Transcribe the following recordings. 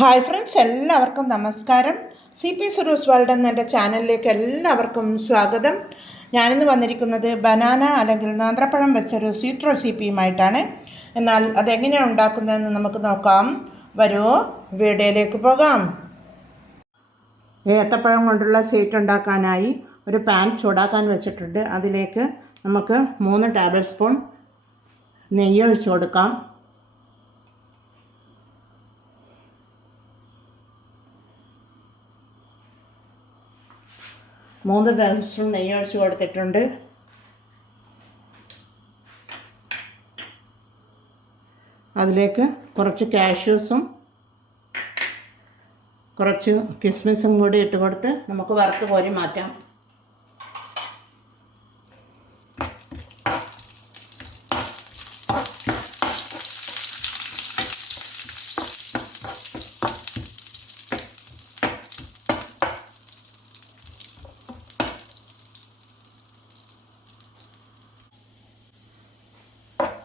Hi friends, എല്ലാവർക്കും നമസ്കാരം. C P സുരൂസ് world എന്ന എൻ്റെ ചാനലിലേക്ക് എല്ലാവർക്കും സ്വാഗതം. ഞാനിന്ന് വന്നിരിക്കുന്നത് ബനാന അല്ലെങ്കിൽ നേന്ത്രപ്പഴം വെച്ചൊരു സ്വീറ്റ് റെസിപ്പിയുമായിട്ടാണ്. എന്നാൽ അതെങ്ങനെയാണ് ഉണ്ടാക്കുന്നതെന്ന് നമുക്ക് നോക്കാം. വരൂ, വീഡിയോയിലേക്ക് പോകാം. ഏത്തപ്പഴം കൊണ്ടുള്ള സ്വീറ്റ് ഉണ്ടാക്കാനായി ഒരു പാൻ ചൂടാക്കാൻ വെച്ചിട്ടുണ്ട്. അതിലേക്ക് നമുക്ക് 3 ടേബിൾ സ്പൂൺ നെയ്യ് ഒഴിച്ചു കൊടുക്കാം. 3 ടേബിൾ സ്പൂൺ നെയ്യ് ഒഴിച്ച് കൊടുത്തിട്ടുണ്ട്. അതിലേക്ക് കുറച്ച് കാഷ്യൂസും കുറച്ച് കിസ്മിസും കൂടി ഇട്ട് കൊടുത്ത് നമുക്ക് വറുത്ത് കോരി മാറ്റാം.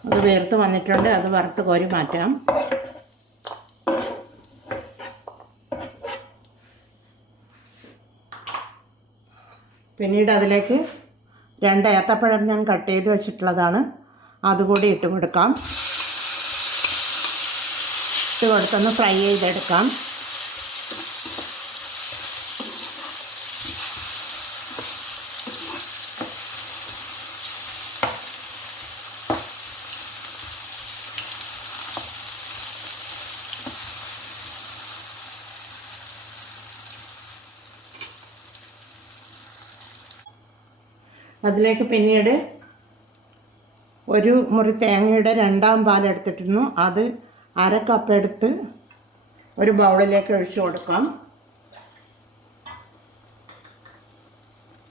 അത് വേർത്ത് വന്നിട്ടുണ്ട്. അത് വറുത്ത് കോരി മാറ്റാം. പിന്നീട് അതിലേക്ക് 2 ഏത്തപ്പഴം ഞാൻ കട്ട് ചെയ്ത് വെച്ചിട്ടുള്ളതാണ്. അതുകൂടി ഇട്ട് കൊടുക്കാം. ഇട്ട് കൊടുത്തൊന്ന് ഫ്രൈ ചെയ്തെടുക്കാം. അതിലേക്ക് പിന്നീട് ഒരു മുറി തേങ്ങയുടെ 2ാം പാൽ എടുത്തിട്ടിരുന്നു. അത് 1/2 കപ്പ് എടുത്ത് ഒരു ബൗളിലേക്ക് ഒഴിച്ചു കൊടുക്കാം.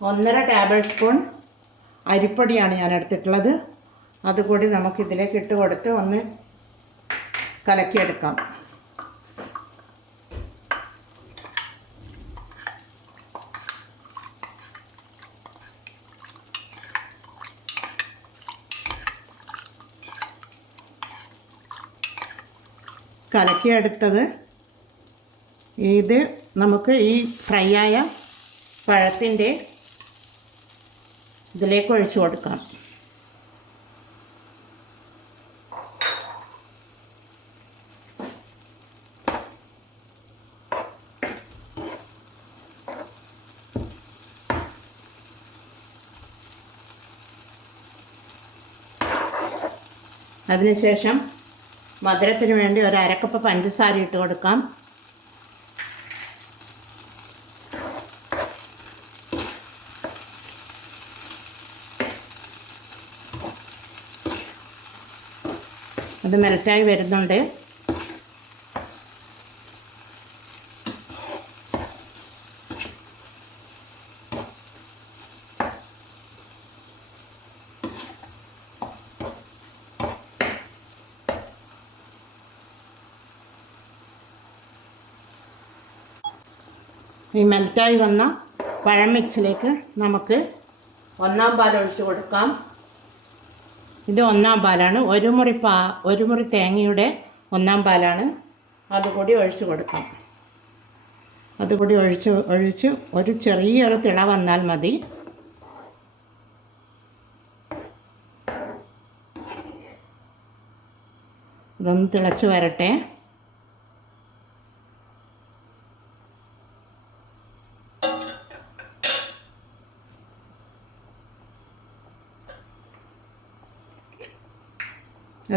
1.5 ടേബിൾ സ്പൂൺ അരിപ്പൊടിയാണ് ഞാൻ എടുത്തിട്ടുള്ളത്. അതുകൂടി നമുക്കിതിലേക്ക് ഇട്ട് കൊടുത്ത് ഒന്ന് കലക്കിയെടുക്കാം. കലക്കിയെടുത്തത് ഇത് നമുക്ക് ഈ ഫ്രൈ ആയ പഴത്തിൻ്റെ ഇതിലേക്ക് ഒഴിച്ചു കൊടുക്കാം. അതിനുശേഷം മധുരത്തിന് വേണ്ടി ഒരു 1/2 കപ്പ് പഞ്ചസാര ഇട്ട് കൊടുക്കാം. അത് മെൽറ്റായി വരുന്നുണ്ട്. ഈ മെൽറ്റായി വന്ന പഴം മിക്സിലേക്ക് നമുക്ക് 1ാം പാൽ ഒഴിച്ച് കൊടുക്കാം. ഇത് 1ാം പാലാണ്. ഒരു മുറി തേങ്ങയുടെ 1ാം പാലാണ്. അതുകൂടി ഒഴിച്ച് കൊടുക്കാം. അതുകൂടി ഒഴിച്ച് ഒരു ചെറിയൊരു തിള വന്നാൽ മതി. ഇതൊന്ന് തിളച്ച് വരട്ടെ.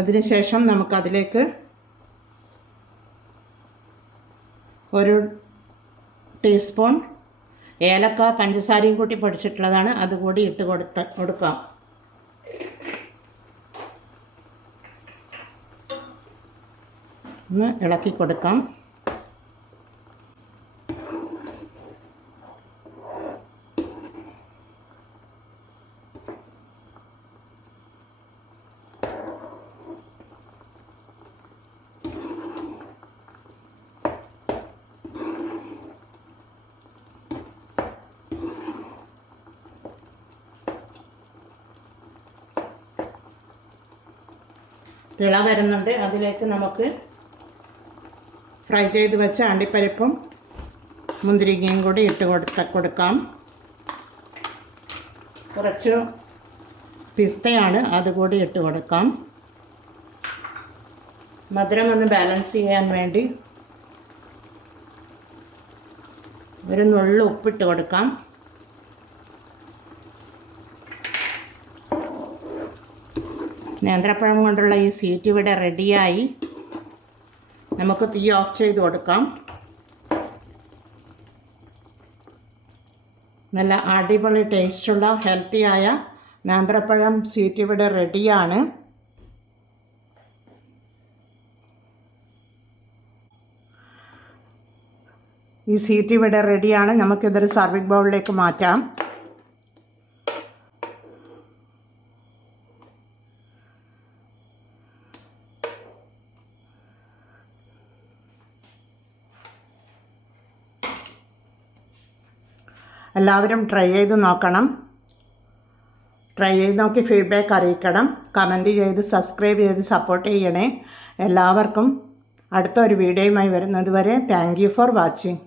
അതിനുശേഷം നമുക്കതിലേക്ക് 1 ടീസ്പൂൺ ഏലക്ക പഞ്ചസാരയും കൂട്ടി പൊടിച്ചിട്ടുള്ളതാണ്. അതുകൂടി ഇട്ട് കൊടുക്കാം. ഒന്ന് ഇളക്കി കൊടുക്കാം. തിള വരുന്നുണ്ട്. അതിലേക്ക് നമുക്ക് ഫ്രൈ ചെയ്ത് വെച്ച അണ്ടിപ്പരിപ്പും മുന്തിരിങ്ങയും കൂടി ഇട്ട് കൊടുക്കാം. കുറച്ച് പിസ്തയാണ്, അതുകൂടി ഇട്ട് കൊടുക്കാം. മധുരം ഒന്ന് ബാലൻസ് ചെയ്യാൻ വേണ്ടി ഒരു നുള്ളു ഉപ്പിട്ട് കൊടുക്കാം. നേന്ത്രപ്പഴം കൊണ്ടുള്ള ഈ സ്വീറ്റ് ഇവിടെ റെഡിയായി. നമുക്ക് തീ ഓഫ് ചെയ്ത് കൊടുക്കാം. നല്ല അടിപൊളി ടേസ്റ്റുള്ള ഹെൽത്തിയായ നേന്ത്രപ്പഴം സ്വീറ്റ് ഇവിടെ റെഡിയാണ്. ഈ സ്വീറ്റ് ഇവിടെ റെഡിയാണ്. നമുക്കിതൊരു സർവിംഗ് ബൗളിലേക്ക് മാറ്റാം. എല്ലാവരും ട്രൈ ചെയ്ത് നോക്കണം. ട്രൈ ചെയ്ത് നോക്കി ഫീഡ്ബാക്ക് അറിയിക്കണം. കമൻറ്റ് ചെയ്ത് സബ്സ്ക്രൈബ് ചെയ്ത് സപ്പോർട്ട് ചെയ്യണേ. എല്ലാവർക്കും അടുത്തൊരു വീഡിയോയുമായി വരുന്നത് വരെ താങ്ക് യു ഫോർ വാച്ചിങ്.